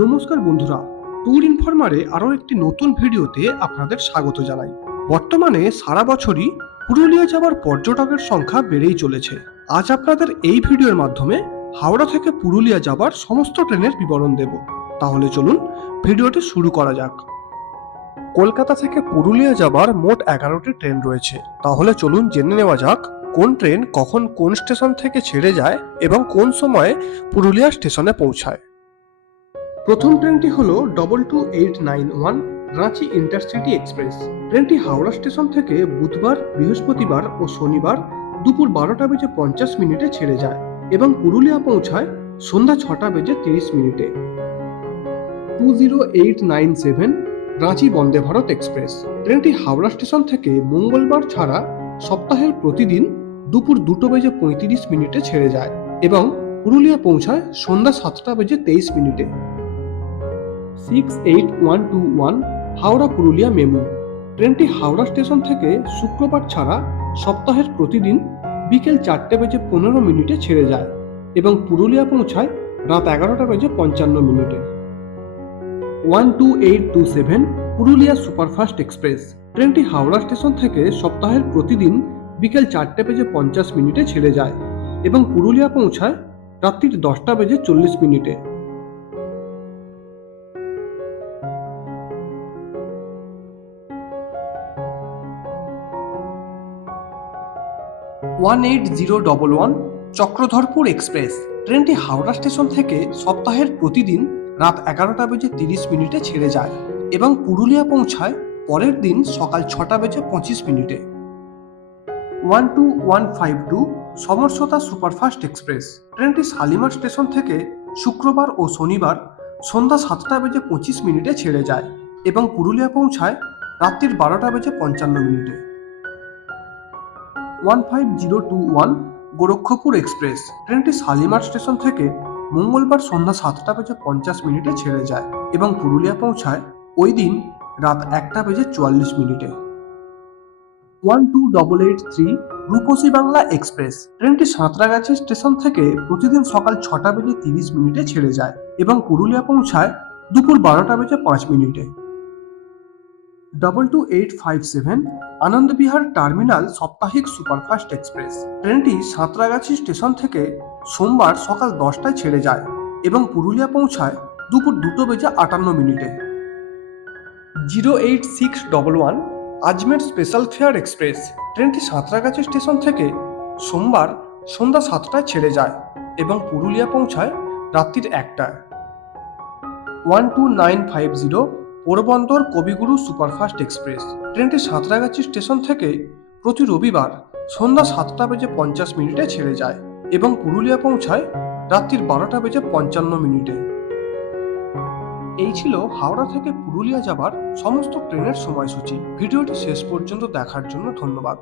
নমস্কার বন্ধুরা, ট্যুর ইনফরমারে আরও একটি নতুন ভিডিওতে আপনাদের স্বাগত জানাই। বর্তমানে সারা বছরই পুরুলিয়া যাওয়ার পর্যটকের সংখ্যা বেড়েই চলেছে। আজ আপনাদের এই ভিডিওর মাধ্যমে হাওড়া থেকে পুরুলিয়া যাবার সমস্ত ট্রেনের বিবরণ দেব। তাহলে চলুন ভিডিওটি শুরু করা যাক। কলকাতা থেকে পুরুলিয়া যাবার মোট 11টি ট্রেন রয়েছে। তাহলে চলুন জেনে নেওয়া যাক কোন ট্রেন কখন কোন স্টেশন থেকে ছেড়ে যায় এবং কোন সময়ে পুরুলিয়া স্টেশনে পৌঁছায়। প্রথম ট্রেনটি হল 22891 রাঁচি ইন্টারসিটি এক্সপ্রেস। ট্রেনটি হাওড়া স্টেশন থেকে বুধবার, বৃহস্পতিবার ও শনিবার দুপুর 12:50 ছেড়ে যায় এবং পুরুলিয়া পৌঁছায় সন্ধ্যা 6:30। 20897 রাঁচি বন্দে ভারত এক্সপ্রেস। ট্রেনটি হাওড়া স্টেশন থেকে মঙ্গলবার ছাড়া সপ্তাহের প্রতিদিন দুপুর 2:35 ছেড়ে যায় এবং পুরুলিয়া পৌঁছায় সন্ধ্যা 7:23। 68121 হাওড়া পুরুলিয়া মেমু। ট্রেনটি হাওড়া স্টেশন থেকে শুক্রবার ছাড়া সপ্তাহের প্রতিদিন বিকেল 4:15 ছেড়ে যায় এবং পুরুলিয়া পৌঁছায় রাত 11:55। 12827 পুরুলিয়া সুপারফাস্ট এক্সপ্রেস। ট্রেনটি হাওড়া স্টেশন থেকে সপ্তাহের প্রতিদিন বিকেল 4:50 ছেড়ে যায় এবং পুরুলিয়া পৌঁছায় রাত্রির 10:40। 18011 চক্রধরপুর এক্সপ্রেস। ট্রেনটি হাওড়া স্টেশন থেকে সপ্তাহের প্রতিদিন রাত 11:30 ছেড়ে যায় এবং পুরুলিয়া পৌঁছায় পরের দিন সকাল 6:25। 12152 সমরসতা সুপারফাস্ট এক্সপ্রেস। ট্রেনটি শালিমার স্টেশন থেকে শুক্রবার ও শনিবার সন্ধ্যা 7:25 ছেড়ে যায় এবং পুরুলিয়া পৌঁছায় রাত্রির 12:55। 15021 গোরক্ষপুর এক্সপ্রেস। ট্রেনটি শালিমার স্টেশন থেকে মঙ্গলবার সন্ধ্যা 7:50 ছেড়ে যায় এবং পুরুলিয়া পৌঁছায় ওই দিন রাত 1:44। 12883 রূপসী বাংলা এক্সপ্রেস। ট্রেনটি সাঁতরাগাছি স্টেশন থেকে প্রতিদিন সকাল 6:30 ছেড়ে যায় এবং পুরুলিয়া পৌঁছায় দুপুর 12:05। 22857 আনন্দবিহার টার্মিনাল সাপ্তাহিক সুপারফাস্ট এক্সপ্রেস। ট্রেনটি সাঁতরাগাছি স্টেশন থেকে সোমবার সকাল 10টায় ছেড়ে যায় এবং পুরুলিয়া পৌঁছায় দুপুর 2:58। 08611 আজমের স্পেশাল ফেয়ার এক্সপ্রেস। ট্রেনটি সাঁতরাগাছি স্টেশন থেকে সোমবার সন্ধ্যা 7টায় ছেড়ে যায় এবং পুরুলিয়া পৌঁছায় রাত্রির 1টায়। 12950 পোরবন্দর কবিগুরু সুপারফাস্ট এক্সপ্রেস। ট্রেনটি সাঁতরাগাছি স্টেশন থেকে প্রতি রবিবার সন্ধ্যা 7:50 ছেড়ে যায় এবং পুরুলিয়া পৌঁছায় রাত্রির 12:55। এই ছিল হাওড়া থেকে পুরুলিয়া যাবার সমস্ত ট্রেনের সময়সূচি। ভিডিওটি শেষ পর্যন্ত দেখার জন্য ধন্যবাদ।